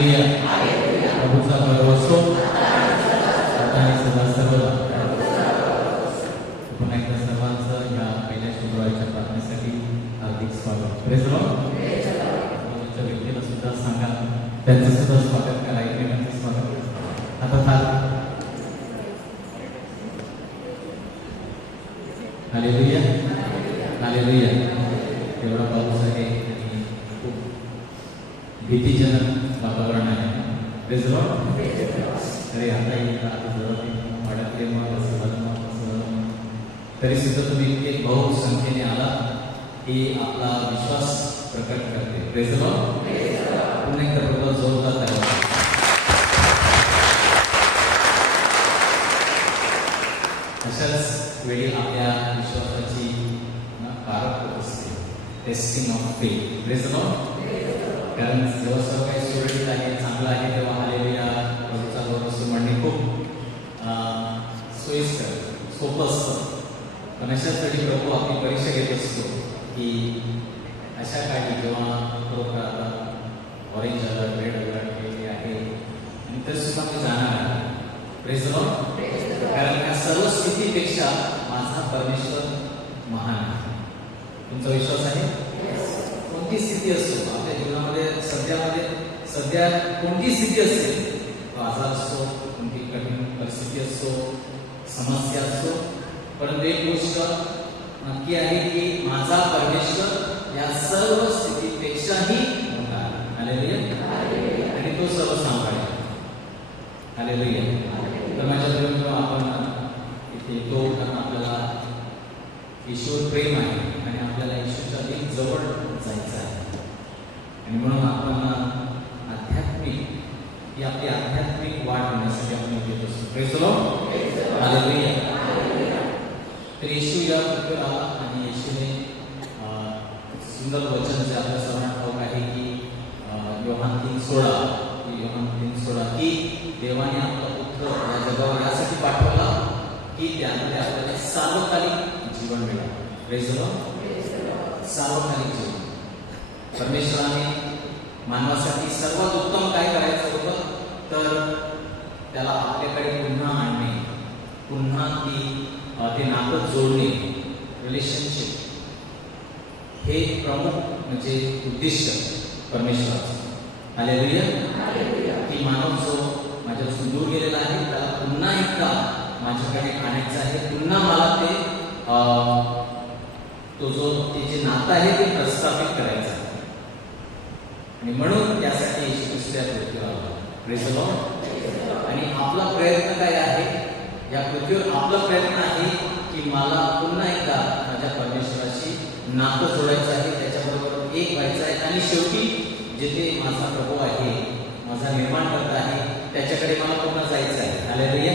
Hallelujah. प्रभूचा बरोबर असो आणि सर्वांना पुन्हा एकदा सर्वांचं या पहिल्या शुक्रवारच्या प्रार्थनेसाठी हार्दिक स्वागत. Praise the Lord. तुमच्या व्यक्तीला सुद्धा सांगा त्यांचं सुद्धा स्वागत करा. एकमेकांचं स्वागत. आता हालेलुया हालेलुया. एवढा पाऊस आहे आणि खूप भीतीजनक वातावरण आहे. Praise the Lord. अरे आता वाढतले मग असं तरी सुद्धा तुम्ही इतके बहुसंख्येने आला ही आपला विश्वास प्रकट करते. Praise the Lord. पुन्हा एकदा प्रभूला जोरदार आहे. अशाच वेळी आपल्या विश्वासाची कारक होत असते. Testing of faith. Praise the Lord. कारण जेव्हा सर्व काही सुरळीत आहे, चांगलं आहे, तेव्हा हालेलुया प्रभूचा गौरव असतो म्हणणे खूप सोयीस्कर सोपं असतं. पण अशाच वेळी प्रभू आपली परीक्षा घेत असतो की अशा काळी जेव्हा खरोखर आता ऑरेंज अलर्ट, रेड अलर्ट केले आहे आणि तर सुद्धा मी जाणार आहे. Praise the Lord. कारण या सर्व स्थितीपेक्षा माझा परमेश्वर महान आहे. तुमचा विश्वास आहे? कोणती स्थिती असतो आपल्या जीवनामध्ये, सध्या कोणती स्थिती असते, आजार असतो, कोणती कठीण परिस्थिती असतो, समस्या असतो, परंतु एक गोष्ट नक्की आहे की माझा परमेश्वर या सर्व स्थितीपेक्षाही मोठा आहे. हालेलुया. आणि तो सर्व सांभाळेल. हालेलुया. तर माझ्या जीवनात आपण इथे येतो कारण आपल्याला ईश्वर प्रेम आहे आणि आपल्याला ईश्वरच्या अधिक जवळ जायचं आहे. आणि म्हणून आपण ही आपली आध्यात्मिक वाढ होण्यासाठी आपण येत असतो. Praise the Lord. हालेलुया. तर येशू या पृथ्वीवर आला आणि येशूने सुंदर वचन जे आपल्या सर्वांना ठाऊक आहे की योहान 3:16 की देवाने आपला पुत्र या जगावर यासाठी पाठवला की त्यामध्ये आपल्याला सार्वकालिक जीवन मिळावं. Praise the Lord. सार्वकालिक जीवन. परमेश्वराने मानवासाठी सर्वात उत्तम काय करायचं होतं तर त्याला आपल्याकडे पुन्हा आणणे, पुन्हा ते नातं जोडणे, रिलेशनशिप, हे प्रमुख म्हणजे उद्दिष्ट परमेश्वराचं. हालेलुया. की मानव जो माझ्यापासून दूर गेलेला आहे त्याला पुन्हा एकदा माझ्याकडे आणायचं आहे. पुन्हा मला ते जे नातं आहे ते प्रस्थापित करायचं आहे. आणि म्हणून त्यासाठी येशू ख्रिस्त या पृथ्वीवर आला. Praise the Lord. आणि आपला प्रयत्न काय आहे या पृथ्वीवर? आपला प्रयत्न आहे की मला पुन्हा एकदा माझ्या परमेश्वराशी नातं जोडायचं आहे, त्याच्याबरोबर एक व्हायचं आहे आणि शेवटी जिथे माझा प्रभू आहे, माझा निर्माणकर्ता आहे, त्याच्याकडे मला पुन्हा जायचं आहे. हालेलुया.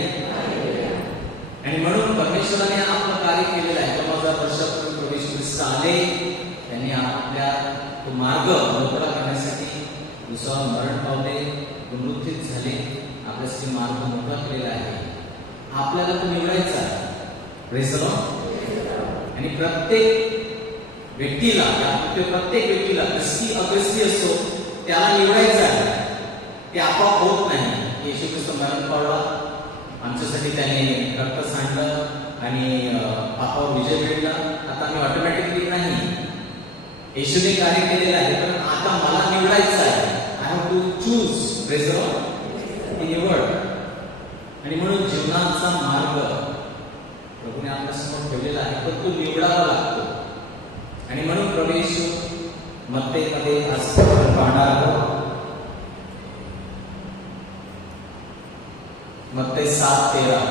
आणि म्हणून परमेश्वराने आपलं कार्य केलेलं आहे. 2000 वर्षापूर्वी प्रभू येशू ख्रिस्त आले. त्यांनी आपल्या तो मार्ग मोकळा करण्यासाठी विश्वास मरण पावले, पुनरुत्थित झाले, आपल्यासाठी मार्ग मोकळा केलेला आहे. आपल्याला तो निवडायचा आहे. Praise the Lord. आणि प्रत्येक व्यक्तीला ख्रिस्ती अख्रिस्ती असतो त्याला निवडायचं आहे. ते आपोआप होत नाही. येशू ख्रिस्त मरण पावला, आमच्यासाठी त्याने रक्त सांडलं आणि पापावर विजय मिळवला. आता मी ऑटोमॅटिकली नाही, येशूने कार्य केलेलं आहे, पण आता मला निवडायचं आहे. I have to choose. Praise the lord. ती निवड. आणि म्हणून जीवनाचा मार्ग प्रभूने आपल्यासमोर ठेवलेला आहे, पण तो निवडावा लागतो. आणि म्हणून प्रभू येशू मत्तेमध्ये आज पाहणार आहोत. मत्ते 7:13.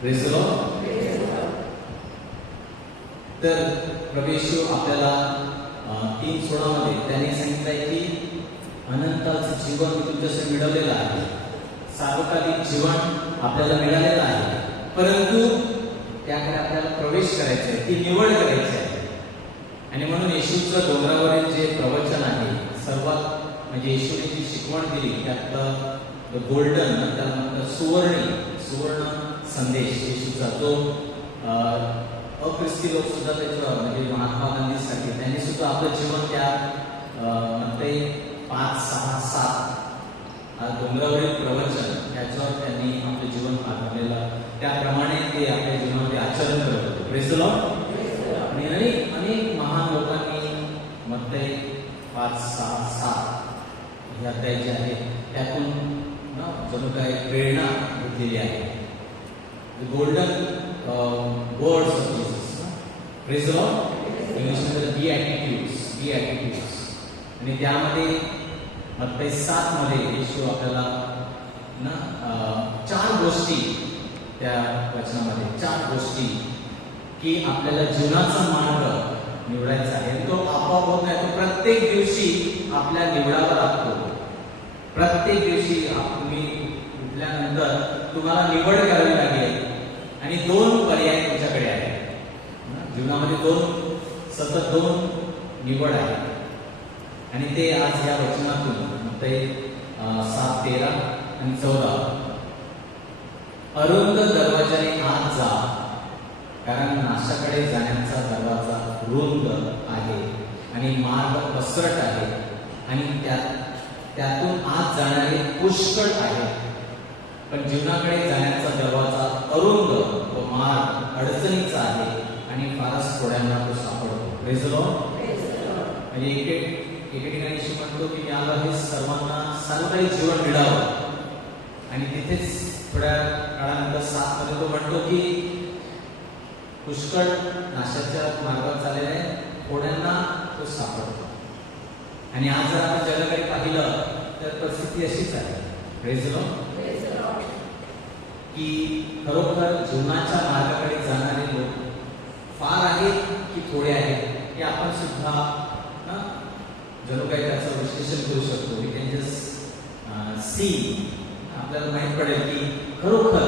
Praise the Lord. तर प्रभू येशू आपल्याला 3:16 मध्ये त्याने सांगितलंय की अनंताचं जीवन मी तुमच्यासाठी मिळवलेलं आहे. सार्वकालिक जीवन आपल्याला मिळालेलं आहे, परंतु त्याकडे आपल्याला प्रवेश करायचा आहे, ती निवड करायची आहे. आणि म्हणून येशूचं डोंगरावरील जे प्रवचन आहे, सर्वात म्हणजे येशूने जी शिकवण दिली त्यात गोल्डन, त्यानंतर सुवर्ण संदेश येशूचा जो अख्रिस्ती लोक सुद्धा त्याचं म्हणजे महात्मा गांधीसाठी त्यांनी सुद्धा आपलं जीवन त्या मत्ते 5, 6, 7 डोंगरावरील प्रवचन त्याच्यावर त्यांनी आपले जीवन आधारलेलं त्याप्रमाणे ते आपल्या जीवनामध्ये आचरण करत होते. Praise the Lord. आणि अनेक महान लोकांनी मत्ते 5, 6, 7 हे अध्याय जे आहे त्यातून जणू काय प्रेरणा घेतलेली आहे. Golden words of Jesus. Praise the Lord. इंग्लिशमध्ये बी ॲटिट्यूड्स. आणि त्यामध्ये मत्ते 7 मध्ये येशू आपल्याला ना 4 गोष्टी त्या वचनामध्ये 4 गोष्टी की आपल्याला जीवनाचा मार्ग निवडायचा आहे. तो आपोआप होत नाही, तो प्रत्येक दिवशी आपल्या निवडावा लागतो. प्रत्येक दिवशी तुम्ही उठल्यानंतर तुम्हाला निवड करावी लागेल आणि 2 पर्याय तुमच्याकडे आहेत. जीवनामध्ये सतत 2 निवड आहे आणि ते आज या वचनातून मत्ते 7:13 आणि 14. अरुंद दरवाजाने आत जा, कारण नाशाकडे जाण्याचा दरवाजा रुंद आहे आणि मार्ग पसरट आहे आणि त्यातून आत जाणारे पुष्कळ आहे. पण जीवनाकडे जाण्याचा दरवाजा अरुंद व मार्ग अडचणीचा आहे आणि फारच थोड्यांना तो सापडतो. Praise the Lord. म्हणजे एके ठिकाणी म्हणतो की याला हे सर्वांना सर्व काही जीवन मिळावं आणि तिथेच थोड्या काळानंतर 7 मध्ये तो म्हणतो की पुष्कळ नाशाच्या मार्गावर चाललेला आहे, थोड्यांना तो सापडतो. आणि आज जर आपण जगाकडे पाहिलं तर परिस्थिती अशीच आहे. Praise the Lord. की खरोखर जीवनाच्या मार्गाकडे जाणारे लोक फार आहेत की थोडे आहेत हे आपण सुद्धा जणू काही त्याचं विश्लेषण करू शकतो. We can just see. आपल्याला माहीत पडेल की खरोखर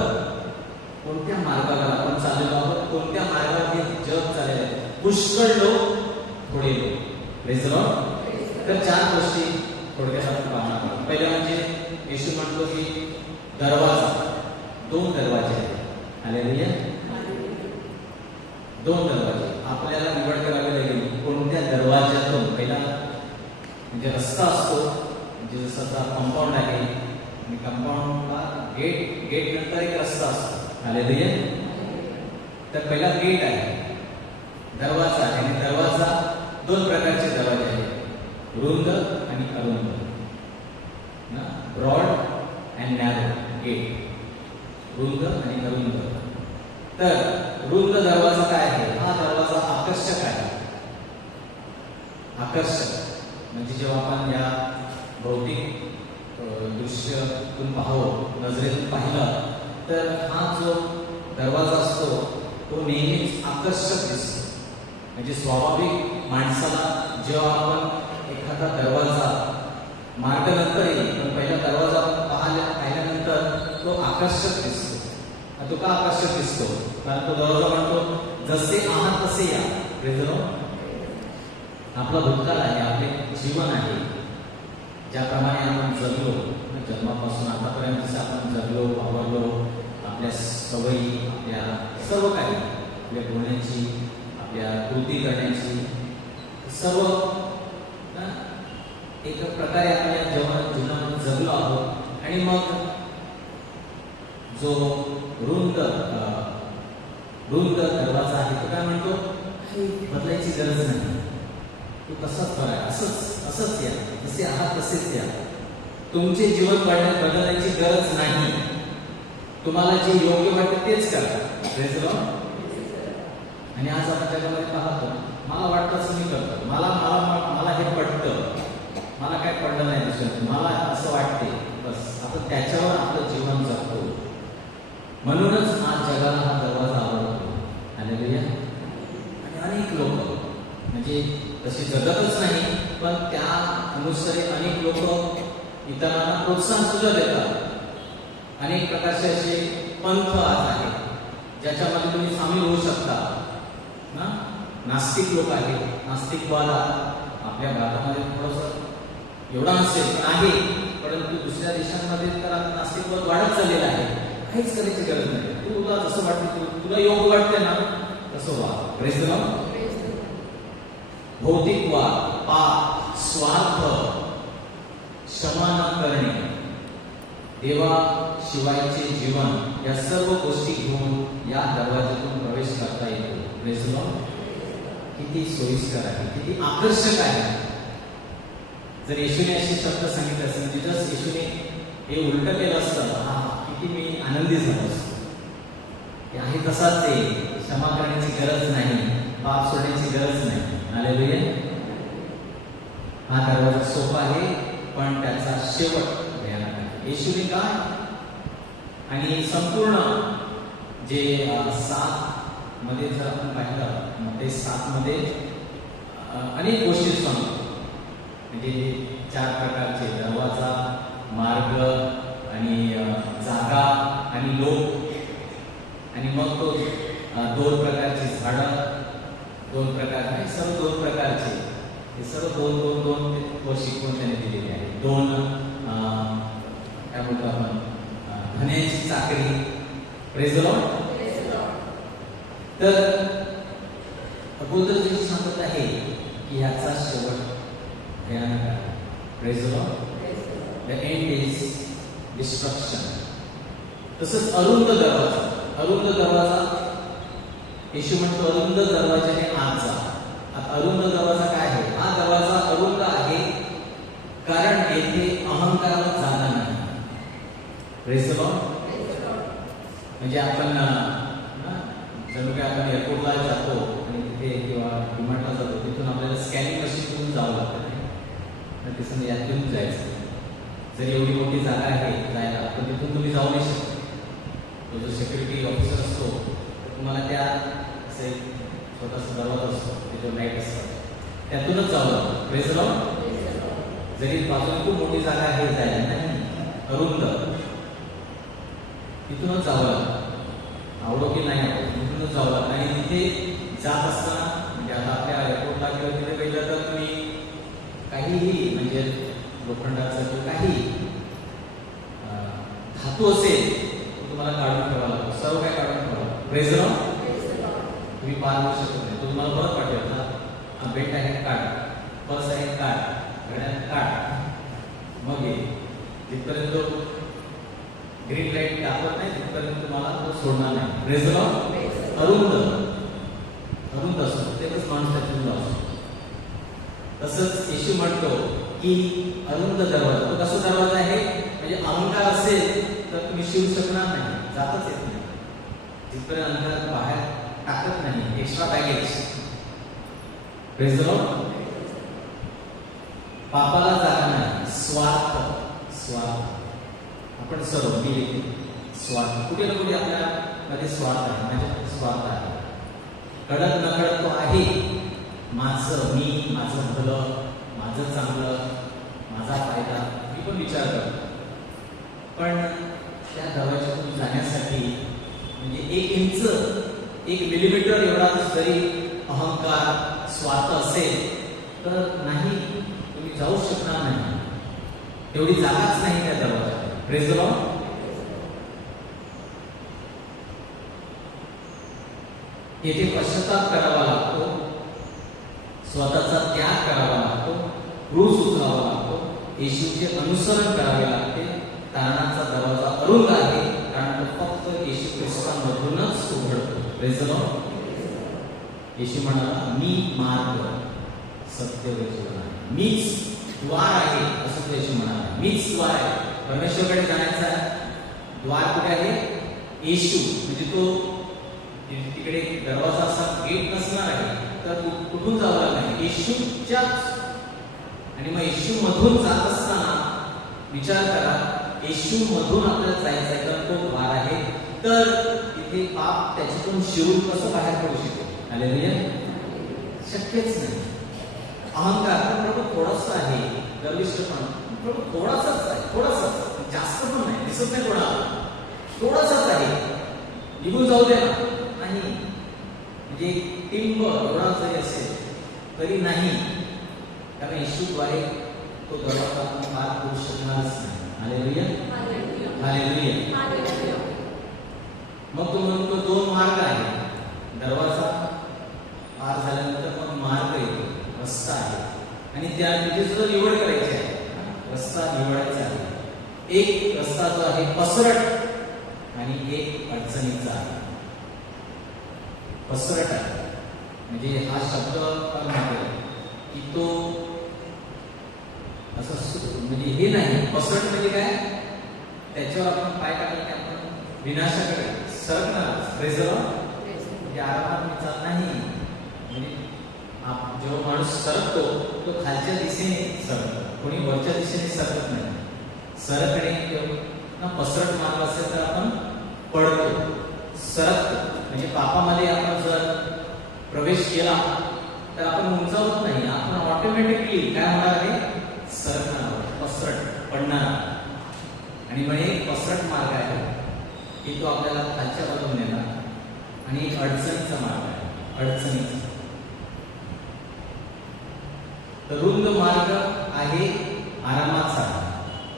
कोणत्या मार्गावर आपण चाललेलो आहोत, कोणत्या मार्गावर हे जग चाललेलं आहे. पुष्कळ लोक, थोडे लोक. Praise the Lord. तर 4 गोष्टी थोडक्यात आपण पाहणार आहोत. पहिलं म्हणजे येशू म्हणतो की दरवाजा, 2 दरवाजे आहेत. हालेलुया. 2 दरवाजे आपल्याला निवड करावी लागेल. कोणत्या दरवाज्यातून? पहिला म्हणजे रस्ता असतो, म्हणजे जसं आता कंपाऊंड आहे आणि कंपाऊंडला गेट नंतर एक रस्ता असतो. हालेलुया. तर पहिला गेट आहे, दरवाजा आहे. आणि दरवाजा 2 प्रकारचे दरवाजे आहेत, रुंद आणि अरुंद. Broad and narrow gate. रुंद आणि अरुंद. तर रुंद दरवाजा काय आहे? हा दरवाजा आकर्षक आहे. आकर्षक म्हणजे जेव्हा आपण या भौतिक दृश्यातून नजरेतून पाहिलं तर हा जो दरवाजा असतो तो नेहमीच आकर्षक दिसतो. म्हणजे स्वाभाविक माणसाला जेव्हा आपण एखादा दरवाजा मार्ग नंतर येईल पण पहिला दरवाजा पाहिल्यानंतर तो आकर्षक दिसतो. तो का आकर्षक दिसतो? कारण तो दरवाजा म्हणतो जसे आहात तसे या. Praise the Lord. आपला भूतकाळ आहे, आपले जीवन आहे, ज्याप्रमाणे आपण जगलो जन्मापासून आतापर्यंत जसं आपण जगलो, वावरलो, आपल्या सवयी, आपल्या सर्व काही, आपल्या बोलण्याची, आपल्या कृती करण्याची सर्व एक प्रकारे आपल्या जीवनात जगलो आहोत. आणि मग जो रुंद दरवाजा आहे तो काय म्हणतो? बदलायची गरज नाही, तू तसाच बरा आहे, असंच या, जसे आहात तसेच या. तुमचे जीवन बदलण्याची गरज नाही. तुम्हाला जे योग्य वाटतं तेच करा. Praise the Lord. आणि आज आपण जगामध्ये पाहतो, मला वाटतं असं मी करतो, मला हे पडतं, मला काय पडलं नाही दुसऱ्याचं, मला असं वाटते, बस आपण त्याच्यावर आपलं जीवन जगतो. म्हणूनच आज जगाला हा दरवाजा आवडतो. हालेलुया. आणि अनेक लोक म्हणजे तसे जगतच नाही पण त्या अनुसारी अनेक लोक इतरांना प्रोत्साहन सुद्धा देतात. अनेक प्रकारचे असे पंथ आज आहेत ज्याच्यामध्ये तुम्ही सामील होऊ शकता. नास्तिक लोक आहेत, नास्तिकवाद आपल्या भारतामध्ये थोडंसं एवढा नसेल पण आहे, परंतु दुसऱ्या देशांमध्ये तर नास्तिकवाद वाढत चाललेला आहे. काहीच करायची गरज नाही. तुला जसं वाटतं, तुला योग्य वाटतंय ना तसं वा. Praise the Lord. भौतिक वाद, पाप, स्वार्थ, क्षमा न करणे, देवाशिवायचे जीवन, या सर्व गोष्टी घेऊन या दरवाज्यातून प्रवेश करता येतो. Praise the Lord. किती सोयीस्कर आहे, किती आकर्षक आहे. जर येशूने असे शब्द सांगितले असते, म्हणजे जर येशूने हे उलट केलं असतं, हा किती मी आनंदी झालो असतो. हे आहे तसाच आहे, क्षमा करण्याची गरज नाही, पाप सोडण्याची गरज नाही. हालेलुया. हा दरवाजा सोपा आहे, पण त्याचा शेवट भयानक आहे. येशूने काय आणि संपूर्ण जे 7 मध्ये जर आपण पाहिलं, मग ते 7 मध्ये अनेक गोष्टी सांगतो. म्हणजे 4 प्रकारचे दरवाजा, मार्ग आणि जागा आणि लोक, आणि मग तो 2 प्रकारची झाडं, 2 प्रकार, सर्व 2 प्रकारचे, हे सर्व 2 शिकवून त्याने दिलेले आहे. 2 काय म्हणतो आपण, धन्याची चाकरी. Praise the Lord. तर अगोदर जे सांगत आहे की ह्याचा शेवट भयानक आहे. Praise the Lord. The end is destruction. तसंच अरुंद दरवाजा. अरुंद दरवाजा, येशू म्हणतो अरुंद दरवाजाने आत जा. आता अरुंद दरवाजा काय आहे? हा दरवाजा अरुंद आहे कारण येथे अहंकाराला जागा नाही. Praise the Lord. म्हणजे आपण जणू काय आपण एअरपोर्टला जातो आणि तिथे किंवा विमानला जातो, तिथून आपल्याला स्कॅनिंग मशीनकडून जावं लागतं नाही, तिथून यातून जायचं. जरी एवढी मोठी जागा आहे जायला, पण तिथून तुम्ही जाऊ नाही शकता. तो जो सिक्युरिटी ऑफिसर असतो तुम्हाला त्या असे छोटासा दरवाजा असतो, तिथं लाईट असतात, त्यातूनच जावं लागतं. Praise the Lord. जरी बाजूला खूप मोठी जागा आहे जायला, नाही अरुंद, तिथूनच जावं लागतं. आवडो की नाही आवडो, तिथूनच जावं लागतं. आणि तिथे जात असताना, म्हणजे आता आपल्या एअरपोर्टला किंवा तिथे गेलं तर तुम्ही काहीही, म्हणजे लोखंडाचं किंवा काही धातू असेल तुम्हाला काढून ठेवावा लागतो. सर्व काय काढून ठेवावं लागतं. Praise the Lord. तुम्ही पार होऊ शकत नाही. तो तुम्हाला परत पाठवेल ना, बेल्ट आहे काढ, पर्स आहे काढ, घड्याळ काढ, मग ये. जिथपर्यंत ग्रीन लाईट दाखवत नाही तिथपर्यंत तुम्हाला तो सोडणार नाही. Praise the Lord. अरुंद अरुंद असतो, तेच माणूस त्यातून असतो. तसंच येशू म्हणतो की अरुंद दरवाजा. तो कसा दरवाजा आहे? म्हणजे अहंकार असेल तर तुम्ही शिवू शकणार नाही, जातच येत नाही. जिथपर्यंत अहंकार बाहेर टाकत नाही, extra baggage. Praise the Lord. पापाला जागा नाही. स्वार्थ. स्वार्थ आपण सर्व मी स्वार्थ, कुठे ना कुठे आपल्या मध्ये स्वार्थ आहे, माझ्या स्वार्थ आहे. कळत नकळत तो आहे. माझं, मी, माझं भलं, माझं चांगलं, माझा फायदा, मी पण विचार करतो. पण त्या दरवाज्यातून जाण्यासाठी म्हणजे 1 इंच 1 मिलीमीटर एवढा जरी अहंकार, स्वार्थ असेल तर नाही, तुम्ही जाऊ शकणार नाही. तेवढी जागाच नाही त्या दरवाज्यात. Praise the Lord. येथे पश्चाताप करावा लागतो, स्वतःचा त्याग करावा लागतो, क्रूस उचलावा लागतो, येशूचे अनुसरण करावे लागते. तारणाचा दरवाजा अरुंद आहे कारण तो फक्त येशू ख्रिस्तामधूनच उघडतो. Praise the Lord. येशू म्हणाला, मी मार्ग, सत्य व जीवन आहे, मीच द्वार आहे, असं येशू म्हणाला. मीच द्वार आहे. परमेश्वराकडे जाण्याचा द्वार कुठे आहे? येशू. म्हणजे तो तिकडे दरवाजा असा गेट नसणार आहे, तर कुठून जावं लागणार? येशूच्या. आणि मग येशू मधून जात असताना विचार करा, येशू मधून आपल्याला जायचं आहे तर तो द्वार आहे. तर तिथे पाप त्याच्यातून शिवून कसं बाहेर पडू शकेल? हालेलुया. शक्यच नाही. अहंकार प्रभू थोडासा आहे, गर्विष्ठपण प्रभू थोडासाच आहे, थोडासा, जास्त पण नाही, दिसत नाही कोणाला, थोडासाच आहे, निघून जाऊ दे ना. नाही, म्हणजे टिंब एवढा जरी असेल तरी नाही, कारण येशूद्वारे तो दरवाजा पार करू शकणारच नाही. हालेलुया. हालेलुया. मग तो म्हणतो दोन मार्ग आहेत, दरवाजा पार झाल्यानंतर मग मार्ग येतो, रस्ता आहे, आणि त्या तिथे सुद्धा निवड करायची आहे, रस्ता निवडायचा आहे. एक रस्ता जो आहे पसरट आणि एक अडचणीचा आहे. पसरट आहे म्हणजे हा शब्द काय म्हणतो की तो असं म्हणजे हे नाही. पसरट म्हणजे काय, त्याच्यावर आपण पाय टाकलं की आपण विनाशाकडे सरकणार. म्हणजे आरामात मी चालत नाही. म्हणजे जेव्हा माणूस सरकतो तो खालच्या दिशेने सरकतो, कोणी वरच्या दिशेने सरकत नाही. सरकणे किंवा पसरट मार्ग असेल तर आपण पडतो, सरकतो. म्हणजे पापामध्ये आपण जर प्रवेश केला तर आपण उंचावत नाही, आपण ऑटोमॅटिकली काय होणार आहे, सरकणार, पसरट पडणार. आणि मग एक पसरट मार्ग आहे की तो आपल्याला खालच्या बाजूने नेणार, आणि एक अडचणीचा मार्ग आहे, अडचणीचा. तर रुंद मार्ग आहे आरामाचा.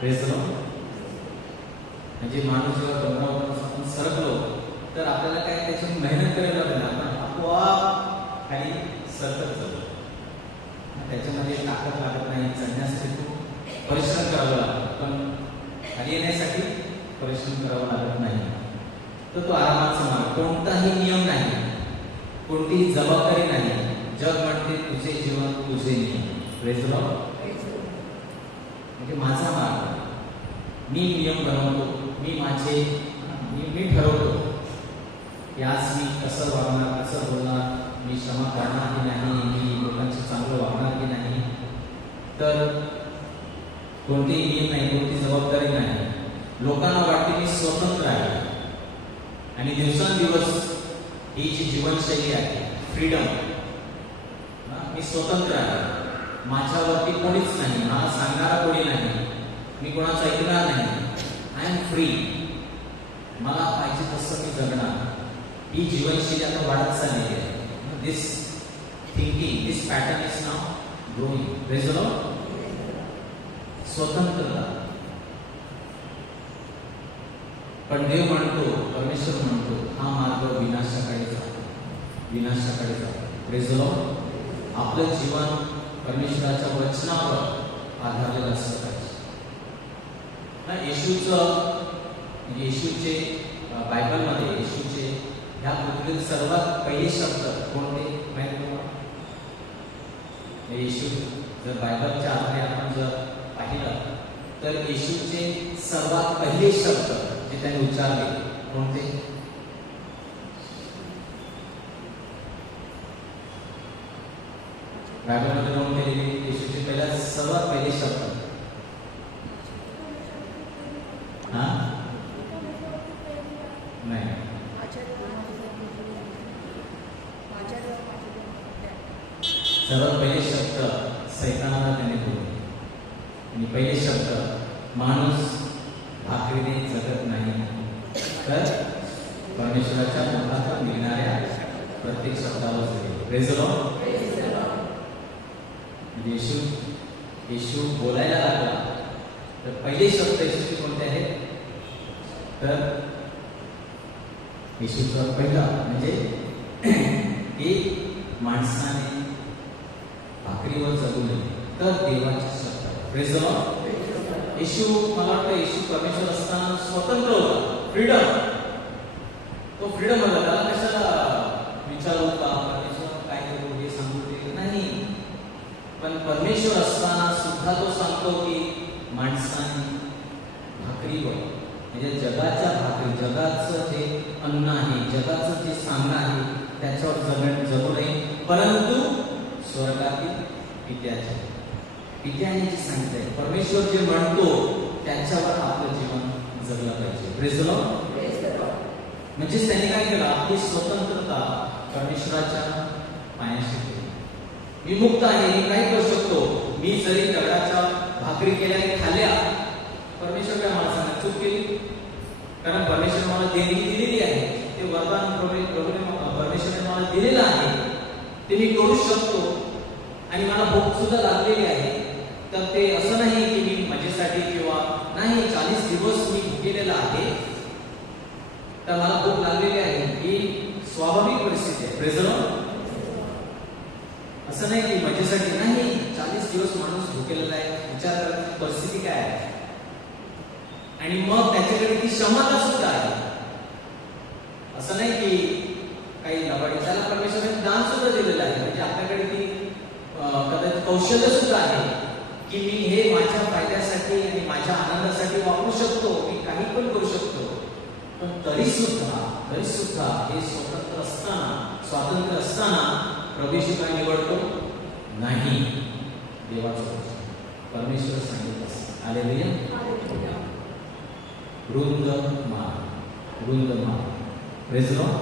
Praise the Lord. म्हणजे माणूस जेव्हा डोंगरावर आपण सरकलो तर आपल्याला काय त्याची मेहनत करायला लागेल, आपण आपोआप खाली सरकत जातो. त्याच्यामध्ये ताकद लागत नाही, चढण्यासाठी खूप परिश्रम करावा लागतो, पण खाली येण्यासाठी परिश्रम करावा लागत नाही. तर तो आरामाचा मार्ग, कोणताही नियम नाही, कोणतीही जबाबदारी नाही. जग म्हणते तुझे जीवन तुझे नियम. Praise the Lord. म्हणजे माझा मार्ग, मी नियम बनवतो, मी ठरवतो की आज मी कसं वागणार, कसं बोलणार, मी क्षमा करणार की नाही, मी लोकांचं चांगलं वागणार की नाही. तर कोणतेही नियम नाही, कोणती जबाबदारी नाही. लोकांना वाटते मी स्वतंत्र आहे, आणि दिवसांदिवस ही जी जीवनशैली आहे, फ्रीडम, मी स्वतंत्र आहे, माझ्यावरती कोणीच नाही, मला सांगणारा कोणी नाही, मी कोणाचं ऐकणार नाही, आय एम फ्री, मला पाहिजे तसं मी जगणार. ही जीवनशैली आता वाढत चाललेली आहे. This thinking, this pattern is now growing. Praise the Lord. स्वतंत्रता. पण देव म्हणतो, परमेश्वर म्हणतो, हा मार्ग विनाशाकडे जातो, विनाशाकडे जातो. Praise the Lord. आपलं जीवन परमेश्वराच्या वचनावर आधारलेलं असलं पाहिजे. येशूचे बायबलमध्ये येशूचे ह्या पृथ्वीतील सर्वात पहिले शब्द कोणते माहिती तुम्हाला? येशू जर बायबलच्या आधारे आपण जर पाहिलं तर येशूचे सर्वात पहिले शब्द जे त्यांनी उच्चारले कोणते? बायबलमध्ये नोंद केलेले येशूचे पहिला सर्वात पहिले शब्द नाही. सर्वात पहिले शब्द सैतानाला त्याने बोलले, आणि पहिले शब्द माणूस भाकरीने जगत नाही तर परमेश्वराच्या मुखातून निघणाऱ्या प्रत्येक शब्दावर जगेल. Praise the Lord. येशू बोलायला लागला तर पहिले शब्द येशूचे कोणते आहेत? तर येशूचा पहिला म्हणजे एक माणसाने भाकरीवर जगू नये तर देवाचे शब्द. Praise the Lord. येशू, मला वाटतं येशू परमेश्वर असताना स्वतंत्र होता, फ्रीडम. तो फ्रीडम होता, त्याला कशाला विचारू का परमेश्वर काय करू हे सांगू ते नाही. पण परमेश्वर असताना सुद्धा तो सांगतो की माणसाने भाकरीवर, म्हणजे जगाच्या भाकरी, जगाचं जे अन्न आहे, जगाचं जे सांगणं आहे त्याच्यावर जगू नये, परंतु स्वर्गातील पित्याने जे सांगितलंय, परमेश्वर जे म्हणतो त्याच्यावर आपलं जीवन जगलं पाहिजे. Praise the Lord. म्हणजेच त्यांनी काय केलं, आपली स्वतंत्रता परमेश्वराच्या पायाशी केली. मी मुक्त आहे, मी काय करू शकतो. मी जरी दगडाच्या भाकरी केल्या खाल्ल्या, परमेश्वर काय मला सांगा चूक केली? कारण परमेश्वर मला देणगी दिलेली आहे, ते वरदान परमेश्वराने मला दिलेलं आहे, ते मी करू शकतो, आणि मला भूक सुद्धा लागलेली आहे. तर ते असं नाही की मी मजेसाठी किंवा नाही, 40 दिवस मी भुकेलेला आहे, तर मला भूक लागलेली आहे, ही स्वाभाविक परिस्थिती आहे. Praise the Lord. असं नाही की मजेसाठी नाही. 40 दिवस माणूस भुकेलेला आहे, विचार करण्याची परिस्थिती काय आहे, आणि मग त्याच्याकडे ती क्षमता सुद्धा आहे. असं नाही की काही लबाडी, त्याला परमेश्वराने दान सुद्धा दिलेलं आहे. म्हणजे आपल्याकडे ती कदाचित कौशल्य सुद्धा आहे की मी हे माझ्या फायद्यासाठी आणि माझ्या आनंदासाठी वापरू शकतो, मी काही पण करू शकतो. पण तरी सुद्धा हे स्वातंत्र्य असताना प्रभू येशू काय निवडतो? नाही. देवाचं परमेश्वर सांगितलं असतं. हालेलुया. रुंद मार्ग, रुंद मार्ग. Praise the Lord.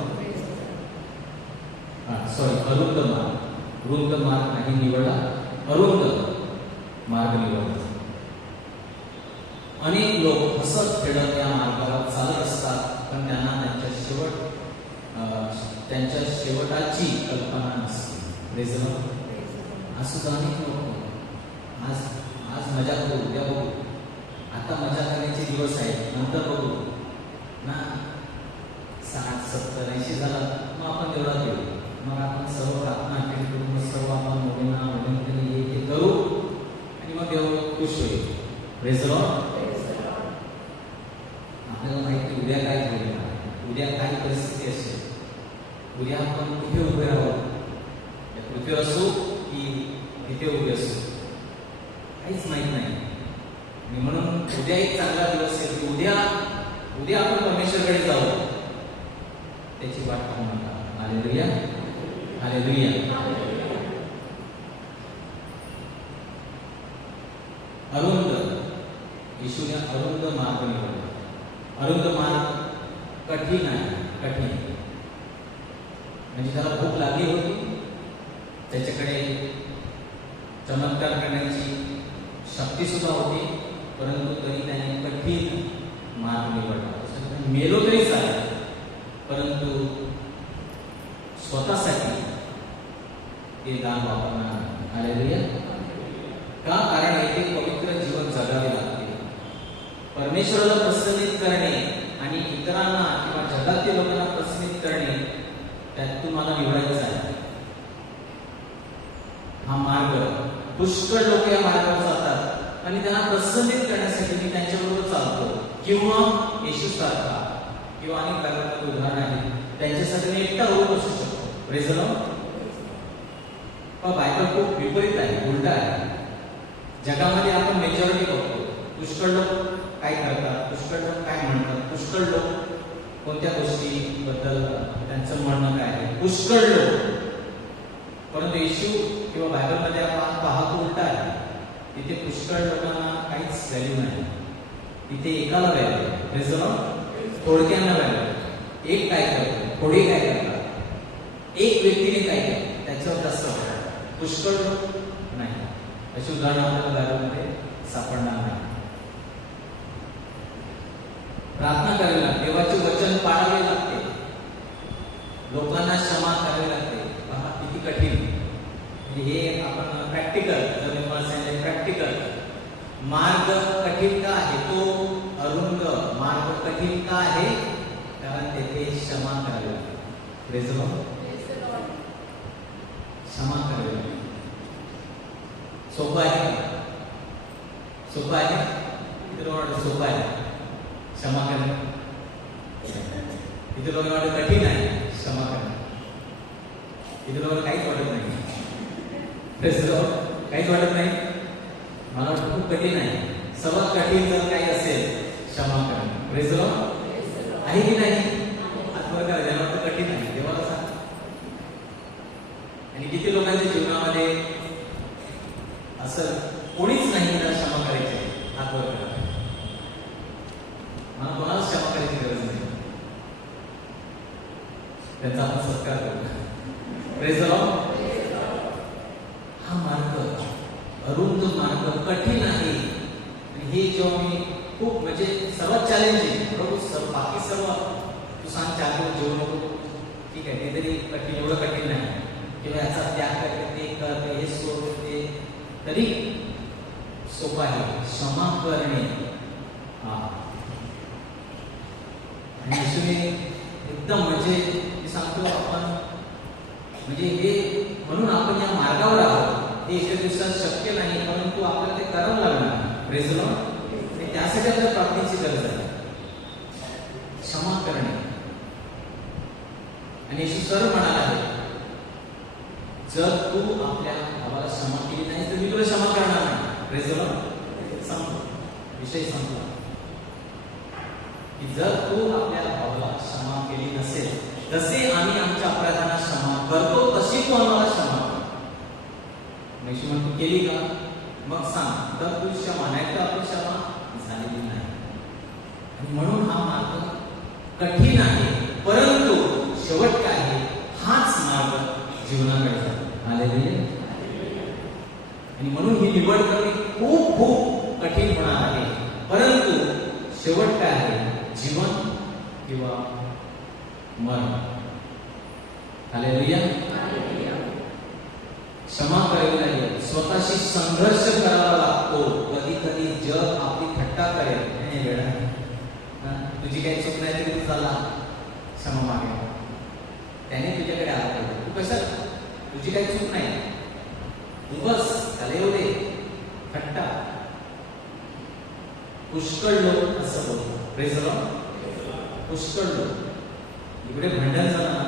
अरुंद मार्ग. रुंद मार्ग नाही निवडला, अरुंद मार्ग निवडला. अनेक लोक हसत खेळत या मार्गावर चालत असतात, पण त्यांना त्यांच्या शेवटाची कल्पना नसते. Praise the Lord. आज सुद्धा अनेक लोक आज मजा करू, उद्या बघू, आता मजा करण्याचे दिवस आहेत, नंतर बघू ना. 60, 70, 80 झाला मग आपण देवळात येऊ, मग आपण सर्व प्रार्थना अटेंड करू, मग सर्व आपण नोवेना वगैरे हे करू आणि मग देव खुश होईल. Praise the Lord. आपल्याला माहिती उद्या काय होईल, उद्या काय परिस्थिती असेल, उद्या आपण कुठे उभे राहू, या पृथ्वीवर असू की तिथे उभे असू, काहीच माहित नाही. आणि म्हणून उद्या एक चांगला दिवस आहे की उद्या आपण परमेश्वरकडे जाऊ, त्याची वाट पाहू नका. हालेलुया. हालेलुया. अरुंद, येशूने अरुंद मार्ग निवडला. अरुंद मार्ग कठीण आहे, कठीण. म्हणजे त्याला भूक लागली होती, त्याच्याकडे चमत्कार करण्याची शक्ती सुद्धा होती, परंतु तरी त्याने कठीण मार्ग निवडला. मेलो तरी चालेल, परंतु स्वतःसाठी ते दान वापरणार. हालेलुया. का? कारण येथे पवित्र जीवन जगावे लागते. परमेश्वराला प्रसन्नित करणे आणि इतरांना किंवा जगातील लोकांना प्रसन्नित करणे, त्यात तुम्हाला निवडायचं आहे. हा मार्ग, पुष्कळ लोक या मार्गावर जातात आणि त्यांना प्रसन्नित करण्यासाठी मी त्यांच्याबरोबर चालतो, किंवा येशू सारखा किंवा अनेक प्रकारचे उदाहरण आहेत, त्यांच्यासाठी मी एकटा उभं असू शकतो. Praise the Lord. पण बायबल खूप विपरीत आहे, उलटा आहे. जगामध्ये आपण मेजॉरिटी बघतो, पुष्कळ लोक काय करतात, पुष्कळ लोक काय म्हणतात, पुष्कळ लोक कोणत्या गोष्टीबद्दल त्यांचं म्हणणं काय आहे, पुष्कळ लोक. परंतु येशू किंवा बायबलमध्ये आपण पाहतो उलटा आहे. तिथे पुष्कळ लोकांना काहीच व्हॅल्यू नाही, तिथे एकाला व्हॅल्यू. Praise the Lord. थोडक्यांना व्हॅल्यू. एक काय करतो, थोडे काय करतात, एक व्यक्तीने काय केलं त्याच्यावर जास्त पुष्कळ नाही. अशी उदाहरणं आपल्याला बायबलमध्ये सापडणार नाही. प्रार्थना करावी लागते, देवाचे वचन पाळावे लागते, लोकांना क्षमा करावी लागते. पहा किती कठीण. हे आपण प्रॅक्टिकल, जर मी मला सांगितलं प्रॅक्टिकल मार्ग कठीण का आहे, तो अरुंद मार्ग कठीण का आहे, कारण तेथे क्षमा करावी लागते. Praise the Lord. क्षमा करावी लागते. सोपं आहे का? सोपं आहे. इथे लोक सोपं आहे क्षमा करणं, इथे लोक कठीण आहे क्षमा करणं. इथे लोक काहीच वाटत नाही. काहीच वाटत नाही. मला वाटतं खूप कठीण आहे. सर्वात कठीण जर काही असेल क्षमा करणं. Praise the Lord. आहे की नाही? आत्महत्या ज्याला वाटतं कठीण आहे, देवाला सांग. आणि किती लोकांच्या जीवनामध्ये असं कोणीच नाही तर क्षमा करायची, आत्महत्या. मला कोणालाच क्षमा करायची गरज नाही, त्यांचा आपण सत्कार करू. Praise the Lord. हा मार्ग अरुंद मार्ग कठीण आहे. आणि हे जेव्हा मी खूप म्हणजे सर्वात चॅलेंजिंग, बरोबर, बाकी सर्व तू सांग 4 दिवस जेवण नको, ठीक आहे, ते तरी कठीण, एवढं कठीण नाही. किंवा याचा त्याग करते, ते करते, हे सोडते, तरी सोपं आहे. क्षमा करणे. हा. आणि म्हणजे हे म्हणून आपण या मार्गावर आहोत. हे एका दिवसात शक्य नाही, परंतु आपल्याला ते करावं लागणार. Praise the Lord. त्यासाठी आपल्याला प्रार्थनेची गरज आहे. क्षमा करणे. आणि येशू सर म्हणाला आहे, जर तू आपल्या भावाला क्षमा केली नाही तर मी तुला क्षमा करणार नाही. Praise the Lord. संपला विषय, संपला. की जर तू आपल्या भावाला क्षमा केली नसेल, जसे आम्ही आमच्या अपराधांना क्षमा करतो तशी तू आम्हाला क्षमा कर. येशू म्हणतो केली का? मग सांग, तर तू क्षमा नाही तर आपली क्षमा झालेली नाही. आणि म्हणून हा मार्ग कठीण आहे, परंतु शेवट काय आहे? हाच मार्ग जीवनाकडे. हालेलुया. आणि म्हणून ही निवड करणे खूप खूप कठीण होणार आहे, परंतु शेवट काय आहे? जीवन किंवा मरण. हालेलुया. क्षमा करावी लागेल, स्वतःशी संघर्ष करावा लागतो. कधी कधी जग आपली थट्टा करेल. तुझी काही चूक नाही तरी तू चालला क्षमा मागे, त्याने तुझ्याकडे आला पाहिजे. तू कशाला? तुझी काही चूक नाही, तू बस त्याला येऊ दे. थट्टा. पुष्कळ लोक असं बोलतात. Praise the Lord. पुष्कळ लोक. इकडे भांडण झालं ना,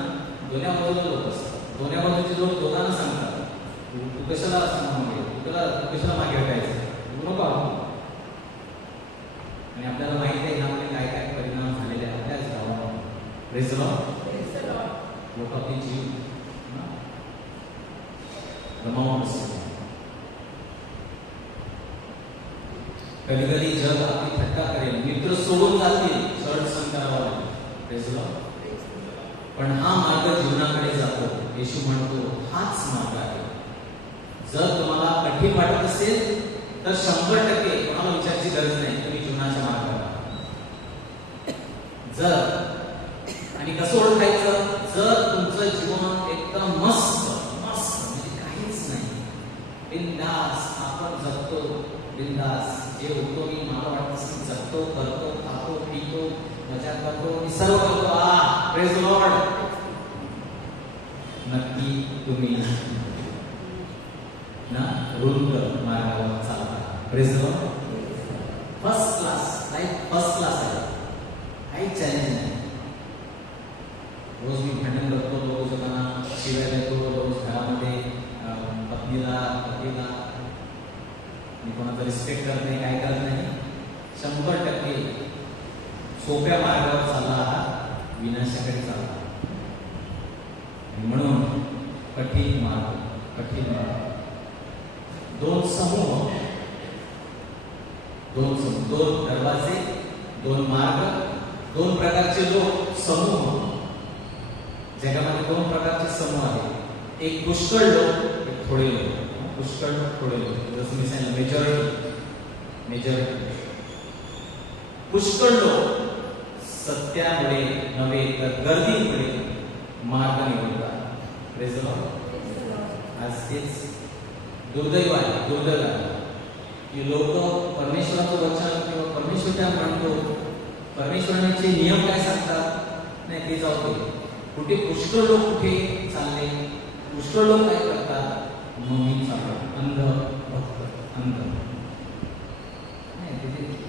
दोन्ही बाजूला लोक असतात. दोन्ही बाजूचे लोक दोघांना सांगतात, तू कशाला क्षमा मागे, तू कशाला मागे हटायचं, तू नको. आणि आपल्याला माहिती आहे यामुळे काय काय परिणाम झालेले आपल्याच गावात. Praise the Lord. लोक आपली जीव गमावून असतात. कधी कधी जग आपली थट्टा करेल, मित्र सोडून जातील, सहन करावा लागेल. Praise the Lord. पण हा मार्ग जीवनाकडे जातो. येशू म्हणतो हाच मार्ग आहे. जर तुम्हाला कठीण वाटत असेल तर 100% कोणाला विचारायची गरज नाही, तुम्ही जीवनाच्या मार्गावर. जर आणि कसं ओळखायचं? जर तुमचं जीवन एकदम मस्त मस्त म्हणजे काहीच नाही, बिंदास आपण जगतो, बिंदास जे होतो मी मला वाटतं जगतो, करतो, खातो, पितो, मजा करतो, मी सर्व करतो. Praise the Lord. नक्की तुम्ही ना रुंद मार्गावर चालता. Praise the Lord. First class life, first class आहे, काही चॅलेंज नाही. रोज मी भांडण करतो, रोज लोकांना शिव्या देतो, रोज घरामध्ये पत्नीला मी कोणाचा रिस्पेक्ट करत नाही, काय करत नाही. 100% सोप्या मार्गावर चालला आहात, विनाशाकडे चालला. म्हणून कठीण मार्ग, कठीण मार्ग. दोन समूह, दोन दरवाजे, दोन मार्ग, दोन प्रकारचे लोक. समूह जगामध्ये दोन प्रकारचे समूह आहेत. एक पुष्कळ लोक, एक थोडे लोक. पुष्कळ थोडे लोक, जसं मी सांगितलं मेजॉरिटी. पुष्कळ लोक सत्यामुळे नव्हे तर गर्दीमुळे मार्ग निवडतात. Praise the Lord. आज तेच दुर्दैव आहे की लोक परमेश्वराचं वचन किंवा परमेश्वर काय म्हणतो, परमेश्वराचे नियम काय सांगतात, नाही ते जाऊ दे. कुठे पुष्कळ लोक कुठे चालले, पुष्कळ लोक काय करतात, मग मी चाललो अंध भक्त, अंध. नाही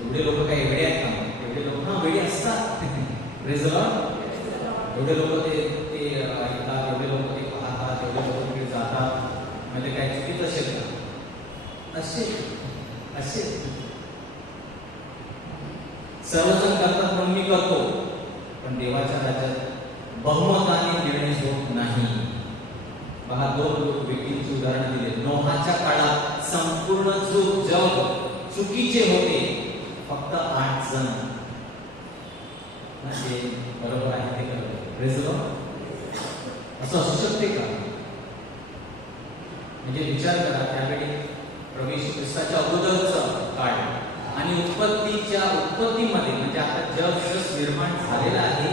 एवढे लोक काय वेडे आहेत का? एवढे लोक वेडे असतात. Praise the Lord. एवढे लोक ते ऐकतात, एवढे लोक ते पाहतात, एवढे लोक तिकडे जातात. म्हणजे काय चुकीचं असेल का? असे सर्वजण करतात म्हणून मी करतो, पण देवाच्या राज्यात बहुमताने निर्णय होत नाही. पहा, दोन व्यक्तींची उदाहरण दिले. नोहाच्या काळात संपूर्ण जग चुकीचे होते, फक्त 8 जण बरोबर आहे ते करतो. Praise the Lord. असं असू शकते का? म्हणजे विचार करा, त्यावेळी प्रभू येशू ख्रिस्ताच्या अगोदरचा काळ आणि उत्पत्तीमध्ये, म्हणजे आता जग जसं निर्माण झालेलं आहे,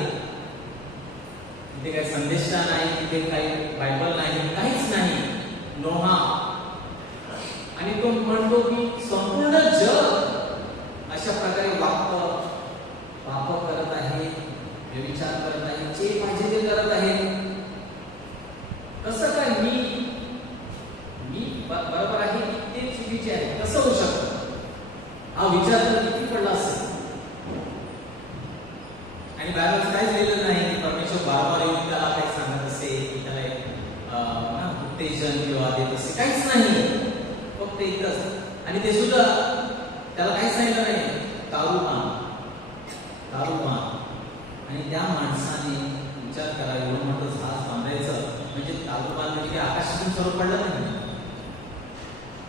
तिथे काही संदेश नाही, तिथे काही बायबल नाही, काहीच नाही. नोहा आणि तो म्हणतो की संपूर्ण जग अशा प्रकारे वागतं, पाप करत आहे, व्यभिचार करत आहे, जे पाहिजे ते करत आहे. कसं फक्त एकच, आणि ते सुद्धा त्याला काही सांगितलं नाही, दारूपान. आणि त्या माणसाने विचार करा, एवढं मोठं जहाज बांधायचं म्हणजे दारूपान म्हणजे काही आकाशातून सर्व पडलं नाही.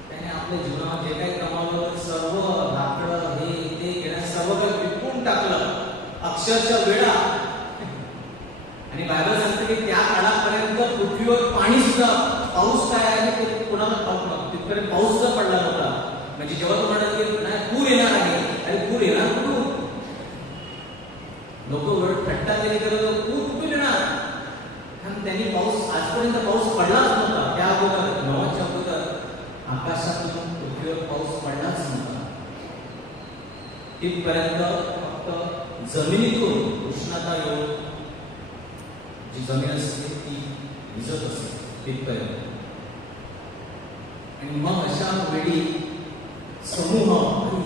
त्याने आपल्या जीवनात जे काही कमावलं सर्व लाकडं हे ते घेण्यात सर्व काही विकून टाकलं, अक्षरशः वेळा. आणि बायबल सांगते की त्या काळापर्यंत पृथ्वीवर पाणी सुद्धा, पाऊस काय आहे ते कोणाला ठाऊक नव्हतं, तिथपर्यंत पाऊस सुद्धा पडला नव्हता. म्हणजे जेव्हा तुम्हाला की नाही पूर येणार आहे, अरे पूर येणार कुठून? लोक वेळ थट्टा केली तर पूर कुठून येणार? कारण त्यांनी पाऊस, आजपर्यंत पाऊस पडलाच नव्हता. त्या अगोदर, नोआच्या अगोदर आकाशातून पृथ्वीवर पाऊस पडलाच नव्हता. तिथपर्यंत फक्त जमिनीतून उष्णता येऊन जी जमीन असते ती भिजत असते तिथपर्यंत. आणि मग अशा वेळी समूह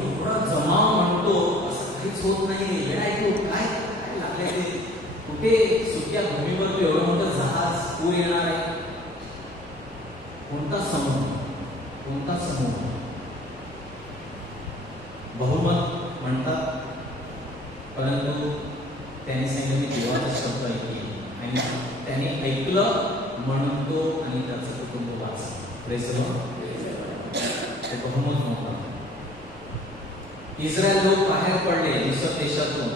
एवढा जमाव म्हणतो, असं काहीच होत नाही. वेळ ऐकू काय काय लागलंय ते, कुठे सुक्या भूमीवर एवढं मोठं जहाज पूर येणार आहे? कोणता समूह? बहुमत म्हणतात, परंतु त्याने सांगितलं मी देवाचा शब्द ऐकले, आणि त्याने ऐकलं म्हणून तो आणि त्याचं कुटुंब वाचलं. Praise the Lord. ते बहुमत नव्हतं. इस्रायल लोक बाहेर पडले मिस्र देशातून,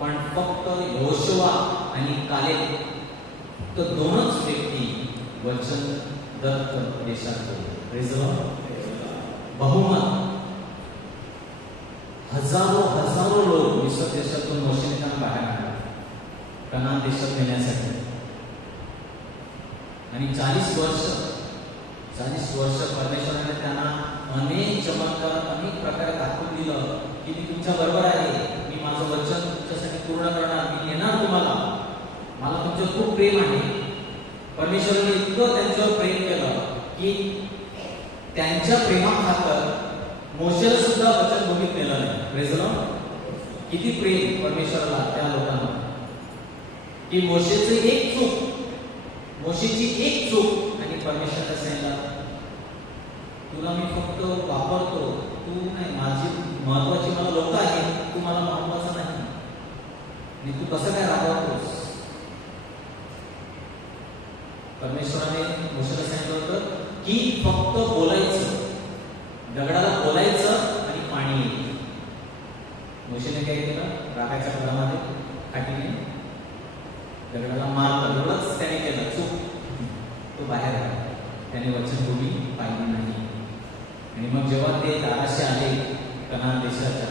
पण फक्त योशुआ आणि कालेब, तर दोनच व्यक्ती वचन दत्त देशात गेले. Praise the Lord. बहुमत, हजारो लोक मिस्र देशातून मोशेने त्यांना बाहेर आले कनान देशात नेण्यासाठी. आणि 40 वर्ष परमेश्वराने त्यांना अनेक चमत्कार, अनेक प्रकारे दाखवून दिलं की मी तुमच्या बरोबर आहे, मी माझं वचन तुमच्यासाठी पूर्ण करणार, मी येणार तुम्हाला, मला तुमचं खूप प्रेम आहे. परमेश्वराने इतकं त्यांच्यावर प्रेम केलं की त्यांच्या प्रेमाखातर मोशेला सुद्धा वचनभूमीत नेलं नाही. Praise the Lord. किती प्रेम परमेश्वराला त्या लोकांना, की मोशेची एक चूक आणि परमेश्वराने सांगितलं तुला मी फक्त वापरतो, तू नाही, माझी महत्वाची मला लोक आहेत, तू मला महत्वाचं नाही. आणि तू कसं काय राबवतोस? परमेश्वराने मोशेला सांगितलं होतं की फक्त बोलायचं, दगडाला बोलायचं आणि पाणी येईल. मोशेने काय केलं? रागाच्या घरामध्ये काठीने दगडाला मारलं, एवढंच त्याने केलं. चूक, तो बाहेर आला, त्याने वचनभूमी पाहिली नाही. आणि मग जेव्हा ते दाराशी आले कनान देशाच्या,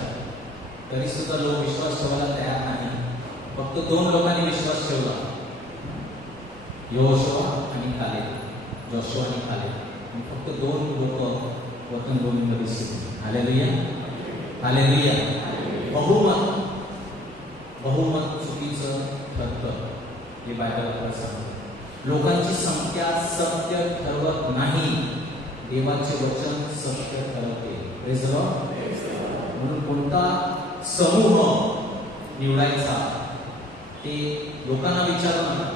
तरी सुद्धा लोक विश्वास ठेवायला तयार नाही. फक्त 2 लोकांनी विश्वास ठेवला, जोशुआ आणि कालेब. आणि फक्त 2 लोक वचनभूमीमध्ये दिसले. Hallelujah, hallelujah. बहुमत चुकीचं ठरतं, हे बायबल आपल्याला सांगतं. लोकांची संख्या सत्य ठरवत नाही, देवाचे वचन सत्य ठरवते. Praise the Lord. म्हणून कोणता समूह निवडायचा ते लोकांना विचारू नका,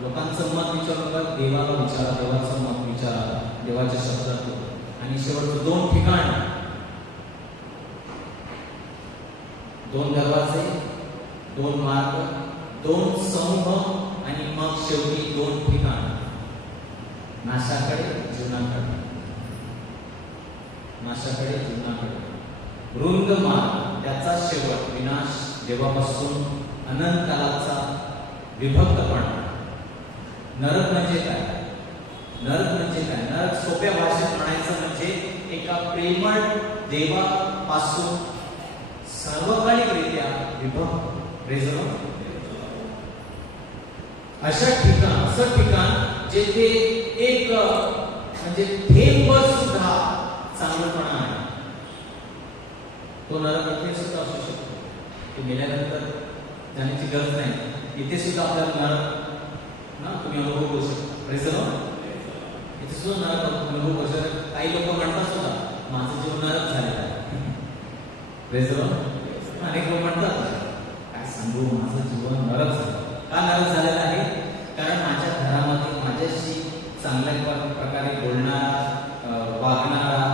लोकांचं मत विचारू नका, देवाला विचारा, देवाचं मत विचारा, देवाच्या शब्दातून. आणि शेवटचं 2 ठिकाण, 2 दरवाजे, 2 मार्ग, 2 समूह, आणि मग शेवटी 2 ठिकाण, नाशाकडे, जीवनाकडे. रुंद मार्ग, त्याचा शेवट विनाश, देवापासून अनंतकालाचा विभक्तपणा. नरक म्हणजे काय? नरक सोप्या भाषेत म्हणायचं म्हणजे एका प्रेमळ देवापासून सर्वकालिकरित्या विभक्त. Praise the Lord. असं ठिकाण जेथे एक म्हणजे थेंबभर सुद्धा चांगलंपणा आहे, तो नरक इथे सुद्धा असू शकतो. ते मेल्यानंतर जाण्याची गरज नाही, इथे सुद्धा आपल्याला नरक ना तुम्ही अनुभव करू शकता. Praise the Lord. इथे सुद्धा नरक अनुभव करू शकता. काही लोक म्हणतात सुद्धा माझं जीवन नरक झालेलं आहे. Praise the Lord. अनेक लोक म्हणतात काय सांगू, माझं जीवन नरक झालं. का नरक झालेलं आहे? कारण माझ्या घरामध्ये माझ्याशी चांगल्या प्रकारे बोलणारा, वागणारा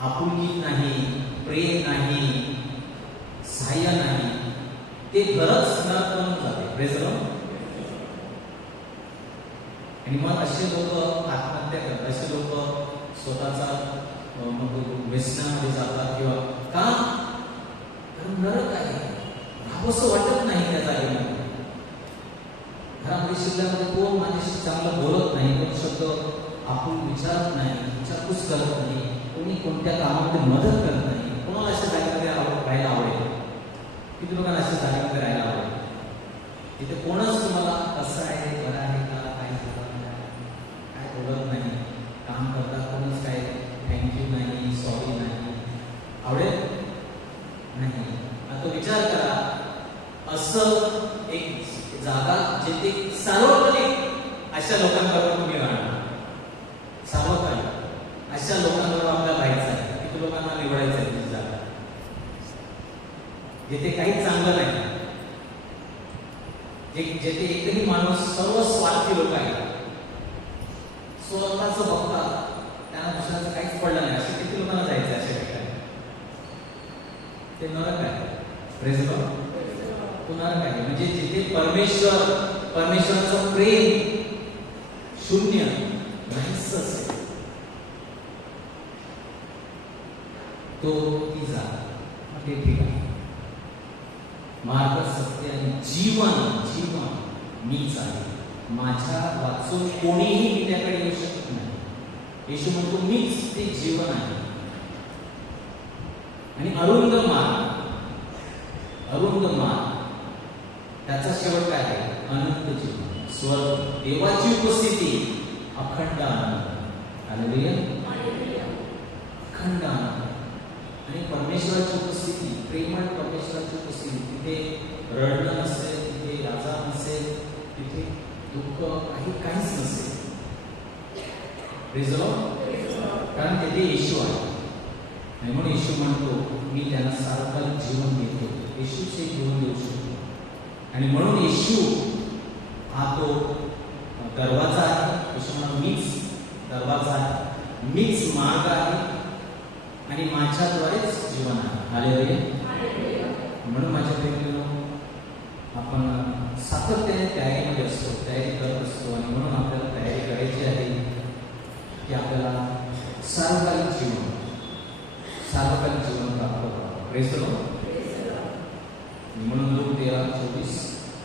आपुलकी नाही, प्रेम नाही, सहाय्य नाही, ते घरच घरात बनून जाते. Praise the Lord. आणि मग असे लोक आत्महत्या करतात, असे लोक स्वतःचा व्यसनामध्ये जातात. किंवा का? कारण नरक आहे, राहावंसं वाटत नाही त्या जागेमध्ये. घरामध्ये शिरल्यामध्ये कोण माझ्याशी चांगलं बोलत नाही, कोण शब्द आपण विचारत नाही, विचारपूस करत नाही, कोणी कोणत्या कामामध्ये मदत करत नाही. कोणाला अशा जागेमध्ये राहायला आवडेल? किती लोकांना अशा जागेमध्ये राहायला आवडेल? तिथे कोणच तुम्हाला कसं आहे, बरं आहे का, काय बोलत नाही, काम करता कोणच काय थँक्यू नाही, सॉरी नाही, आवडेल नाही. आता विचार करा, असं एक जागा जिथे सार्वजनिक अशा लोकांबरोबर तुम्ही राहणार, सार्वजनिक अशा लोकांबरोबर आपल्याला राहायचं आहे. किती लोकांना निवडायचं आहे ती जागा जिथे काही चांगलं नाही, जेथे एकही माणूस सर्व स्वार्थी लोक आहेत, स्वतःच बघतात, त्यांना दुसऱ्याचं काहीच पडलं नाही, असे किती लोकांना जायचं अशा ठिकाणी? ते नरक आहे. Praise the Lord. तो नरक आहे. म्हणजे जिथे परमेश्वराचं प्रेम शून्य नाहीच असेल, तो ती जागा, ते ठिकाण. मार्ग, सत्य आणि जीवन मीच आहे. माझ्या वाचून कोणीही मी त्याकडे येऊ शकत नाही. येशू म्हणतो मीच ते जीवन आहे. आणि अरुंद मार्ग त्याचा शेवट काय आहे? अनंत जीवन, स्वर्ग, देवाची उपस्थिती, अखंड आनंद. हालेलुया. अखंड आनंद. आणि परमेश्वराची उपस्थिती, प्रेमळ परमेश्वराची उपस्थिती, तिथे रडणं नसेल, तिथे राजा नसेल, तिथे दुःख काहीच नसेल. Praise the Lord. कारण तिथे येशू आहे. आणि म्हणून येशू म्हणतो मी त्यांना सार्वकालिक जीवन देतो. येशूचे जीवन देऊ शकतो. आणि म्हणून येशू हा तो दरवाजा आहे. येशू म्हणून मीच दरवाजा आहे, मीच मार्ग आहे, आणि माझ्याद्वारेच जीवन आहे. हालेलुया. म्हणून माझ्या प्रेमींनो, आपण सातत्याने तयारीमध्ये असतो, तयारी करत असतो. आणि म्हणून आपल्याला तयारी करायची आहे की आपल्याला सार्वकालिक जीवन प्राप्त करावं. Praise the Lord. म्हणून लूक 13:24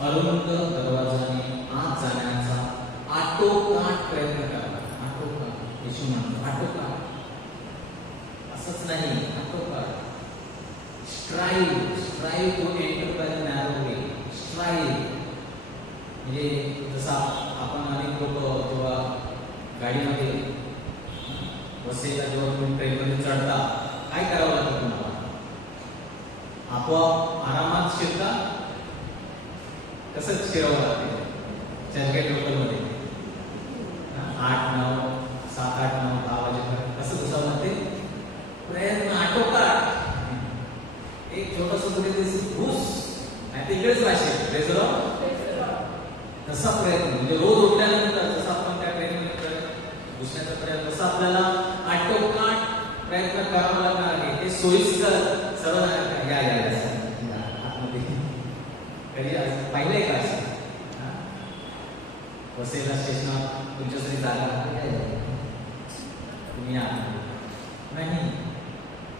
अरुंद दरवाजाने आत जाण्याचा आटोकाट प्रयत्न करा. आटोकाट. येशू म्हणतो आटोकाट, असंच नाही, आटोकाट. Strive to enter by the narrow way. Strive म्हणजे जसा आपण अनेक लोक जेव्हा गाडीमध्ये बसेला, जेव्हा तुम्ही ट्रेनमध्ये चढता, काय करावं लागतं तुम्हाला? आपोआप आरामात शिरता, कसं शिरावं लागते? चर्चगेट लोकलमध्ये 8-9, 7-8-9, 10 वाजेपर्यंत कसं बसावं लागते? प्रयत्न, आटोकाट. एक छोटस घुस नाही ते इकडेच राहशील. Praise the Lord. तसा प्रयत्न म्हणजे रोज उठल्यानंतर जसं आपण त्या ट्रेनमध्ये घुसण्याचा प्रयत्न, तसा आपल्याला आटोकाट प्रयत्न करावा लागणार आहे. ते सोयीस्कर सर्व आतमध्ये कधी पाहिलंय का? बसेला स्टेशनात तुमच्यासाठी जागा तुम्ही नाही,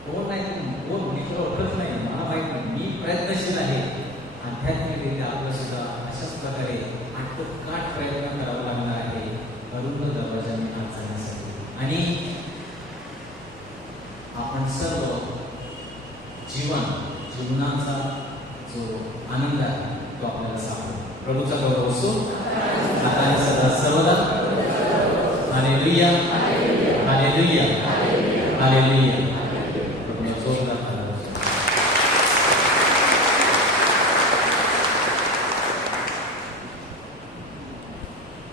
कोण नाही, कोण मित्र ओळखत नाही, मला माहित नाही. मी प्रयत्नशील आहे. आध्यात्मिकरित्या आपलं सुद्धा अशाच प्रकारे आटोकाट प्रयत्न करावा लागणार आहे अरुंद दरवाजाने आत जाण्यासाठी. आणि आपण सर्व जीवनाचा जो आनंद आहे तो आपल्याला सापडेल. प्रभूचा गौरव असो आता सदा सर्वदा. Hallelujah, hallelujah, hallelujah.